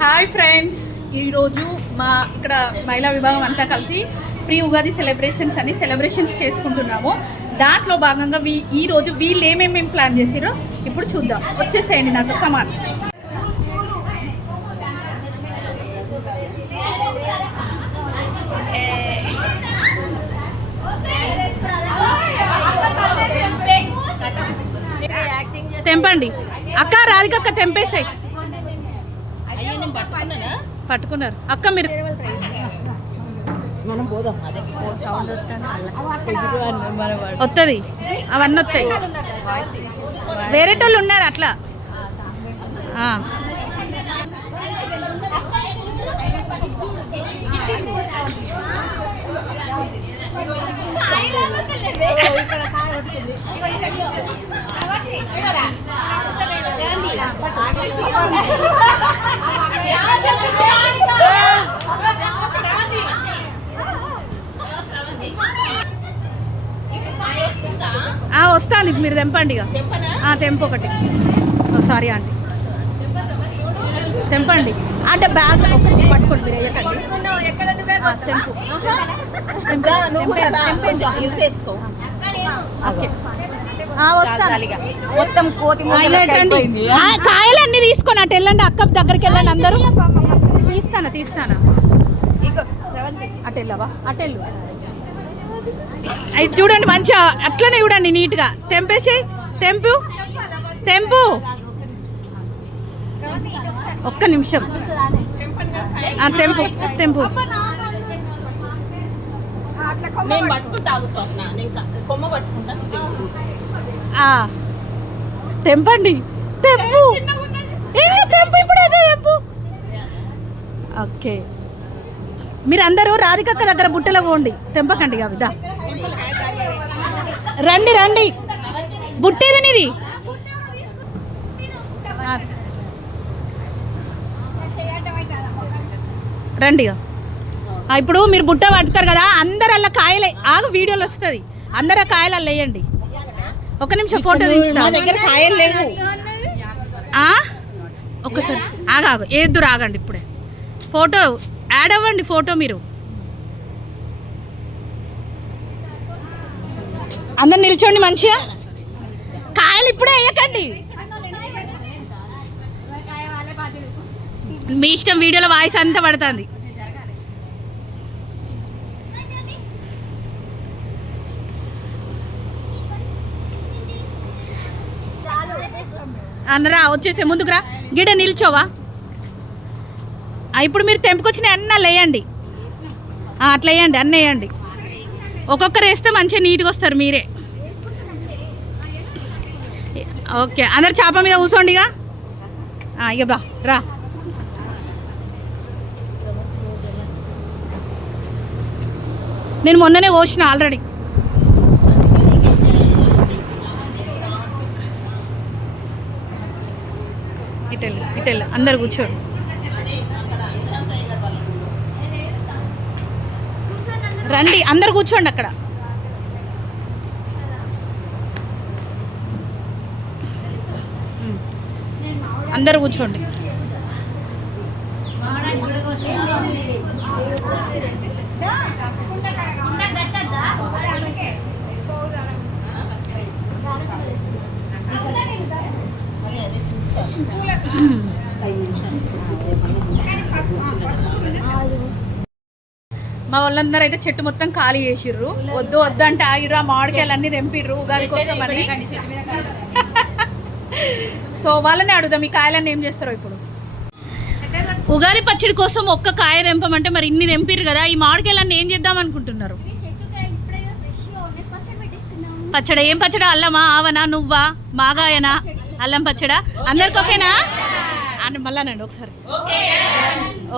Hi friends. ఈరోజు మా ఇక్కడ మహిళా విభాగం అంతా కలిసి ప్రీ ఉగాది సెలబ్రేషన్స్ అని సెలబ్రేషన్స్ చేసుకుంటున్నాము. దాంట్లో భాగంగా వీ ఈ రోజు వీళ్ళు ఏమేమి ప్లాన్ చేసిరో ఇప్పుడు చూద్దాం. వచ్చేసేయండి నాతో. కమాన్ తెంపండి. అక్క రాధికక్క తెంపేసాయి. పట్టుకున్నారు? అక్క మీరు వస్తుంది అవన్నీ వస్తాయి వేరేటోళ్ళు ఉన్నారు అట్లా. ఆ. వస్తాను మీరు తెంపండి ఇక. ఆ, తెంపు ఒకటి. Sorry aunty. తెంపండి. అంటే బ్యాగ్ పట్టుకోండి మీరు ఆ, తెంపు. తెంపు. తెంపే- ఓకే. మొత్తం కోతి కాయలన్నీ తీసుకొని అటు వెళ్ళండి అక్క దగ్గరికి వెళ్ళండి అందరూ. తీస్తానా తీస్తానా? అటు వెళ్ళవా? అటు వెళ్ళు. చూడండి మంచిగా అట్లనే చూడండి నీట్గా. తెంపేసి తెంపు. తెంపు. ఒక్క నిమిషం. ఆ, తెంపు తెంపు. నేను కొమ్మ తెంపండి. తెంపు. తెంపు ఇప్పుడు అదే తెంపు. ఓకే. మీరందరూ రాధికక్క దగ్గర బుట్టలో పోండి. తెంపకండి కవిత రండి రండి. బుట్టేది నీది? రండి ఇప్పుడు మీరు బుట్ట పట్టుతారు కదా అందరు అలా కాయలే. ఆగు వీడియోలు వస్తుంది. అందరు కాయలు అలా వేయండి. ఒక నిమిషం ఫోటో దించుతా. దగ్గర కాయలు లేవు? ఒక్కసారి. ఆగాగు ఏద్దురు ఆగండి ఇప్పుడే. ఫోటో యాడ్ అవ్వండి ఫోటో మీరు. అందరు నిల్చోండి మంచిగా. కాయలు ఇప్పుడే వేయకండి. మీ ఇష్టం వీడియోలో వాయిస్ అంతా పడుతుంది. అన్నరా వచ్చేసే ముందుకురా గిడ నిల్చోవా? ఇప్పుడు మీరు తెంపుకొచ్చిన అన్న వేయండి అట్లా వేయండి అన్న వేయండి. ఒక్కొక్కరు వేస్తే మంచిగా నీట్గా వస్తారు మీరే. ఓకే అందరు చేప మీద కూర్చోండి ఇక బా రా. నేను మొన్ననే కోసిన ఆల్రెడీ. ఇటెల్ అందరు కూర్చోండి. రండి అందరు కూర్చోండి అక్కడ. అందరు కూర్చోండి. మా వాళ్ళందరూ అయితే చెట్టు మొత్తం ఖాళీ చేసిర్రు. వద్దు వద్దు అంటే ఆగిర్రు ఆ మామిడికాయలు అన్ని తెంపిర్రు ఉగాది కోసం అని. సో వాళ్ళని అడుగుదాం ఈ కాయలన్నీ ఏం చేస్తారో ఇప్పుడు. ఉగాది పచ్చడి కోసం ఒక్క కాయ తెంపమంటే మరి ఇన్ని తెంపిర్రు కదా ఈ మామిడికాయలన్నీ ఏం చేద్దాం అనుకుంటున్నారు? పచ్చడి ఏం పచ్చడి? అల్లమా ఆవనా నువ్వా మాగాయనా? అల్లం పచ్చడా. అందరికి ఓకేనా అని మళ్ళానండి ఒకసారి.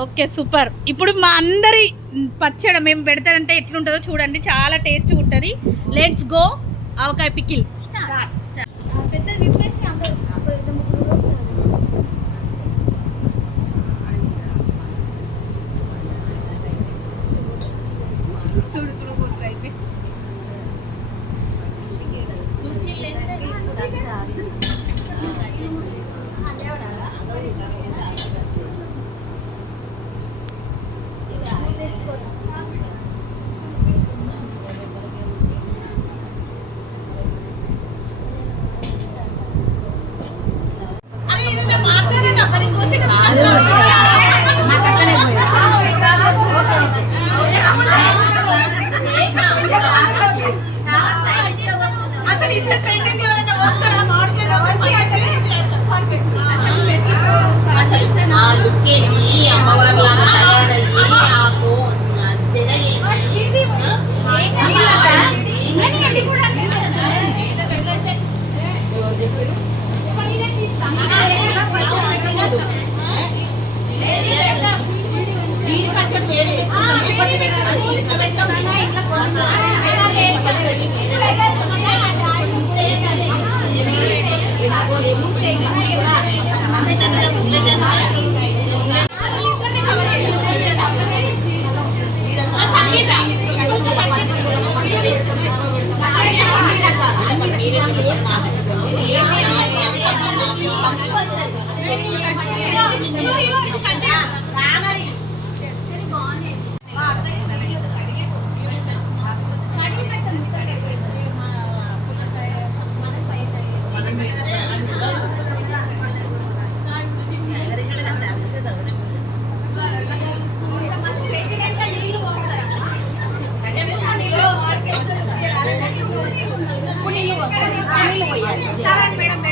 ఓకే. సూపర్. ఇప్పుడు మా అందరి పచ్చడి మేము పెడతారంటే ఎట్లుంటుందో చూడండి. చాలా టేస్ట్గా ఉంటుంది. Let's go avakaya pickle. వాడుతున్నాం ¡Ah, no! ఇది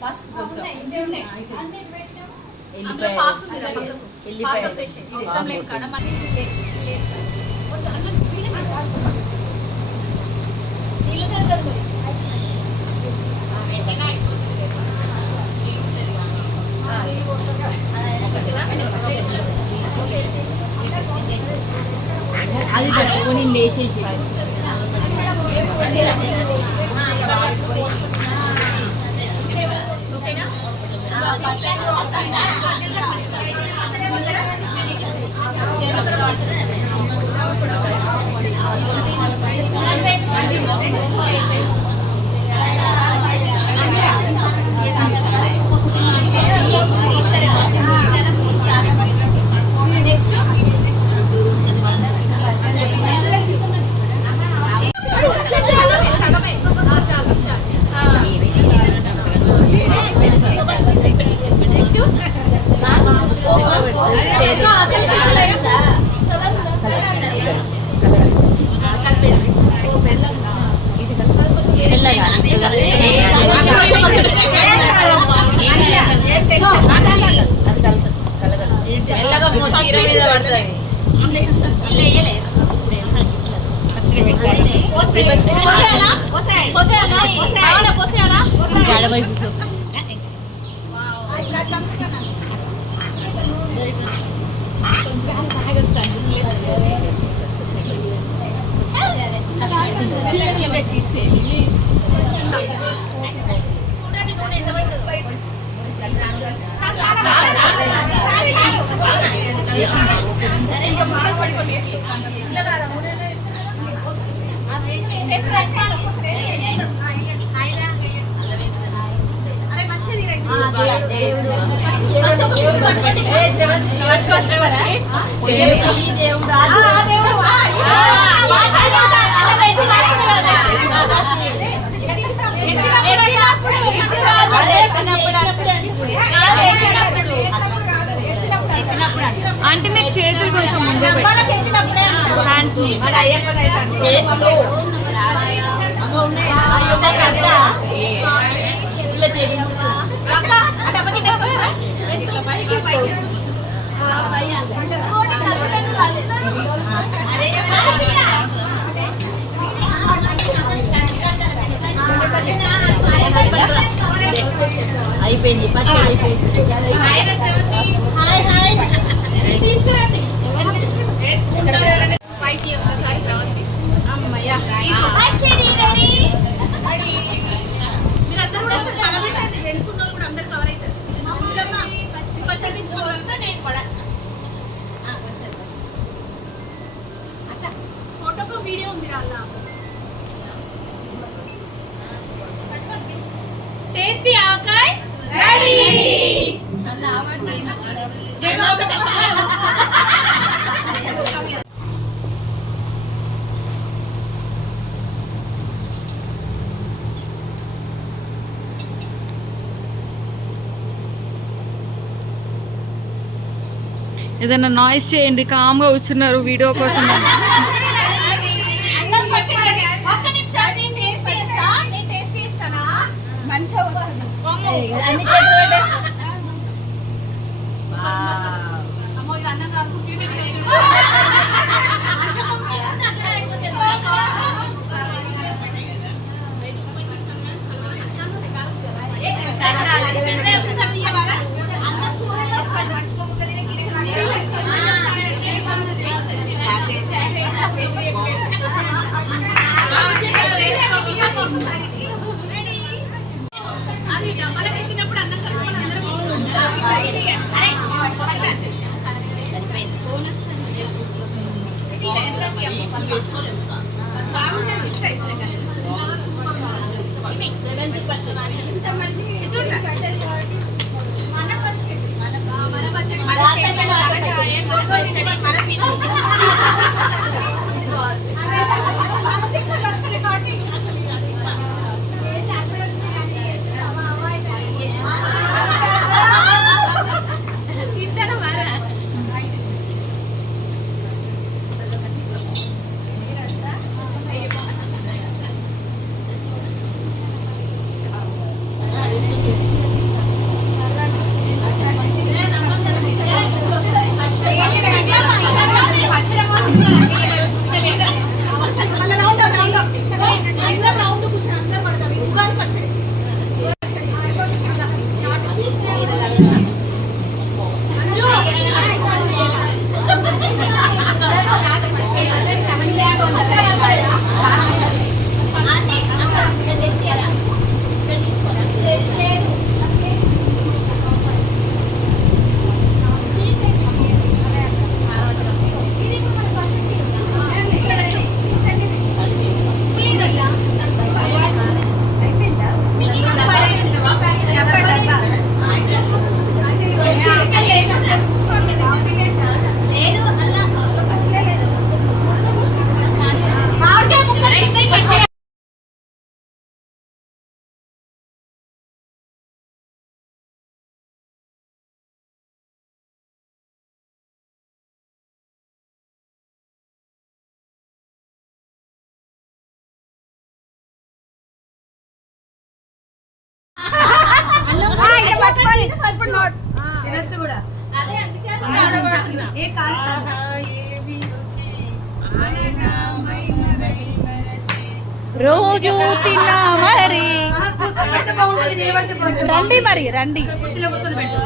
తోట ఉంటే బాగుండు. ప్లేస్ అందులో పాస్ ఉంది కదా పక్కకు. పాస్ వచ్చేసి. అవసరం లేదు కాడ మరి కొంచెం అన్నం ఫ్రీగా తీసుకో. నీళ్ళు తిరగదు మరి. అది పెట్టుకొని లేచేసి పోసేయాలా? అందరూ వాడుతున్నాయి పోసేయాలా? కావాలా? పోసేయాలా? దేవుడు అంటే మీకు చేతులు కొంచెం ముందు హ్యాండ్స్ చేతులు. అయిపోయింది పచ్చడి అయిపోయింది ఏదైనా నాయిస్ చేయండి కామ్గా కూర్చున్నారు వీడియో కోసం. Gracias. తినచ్చు కూడా. ఏ రోజు తిన్నా మరి? రండి మరి రండి. కుర్చీలో కూర్చొని పెట్టు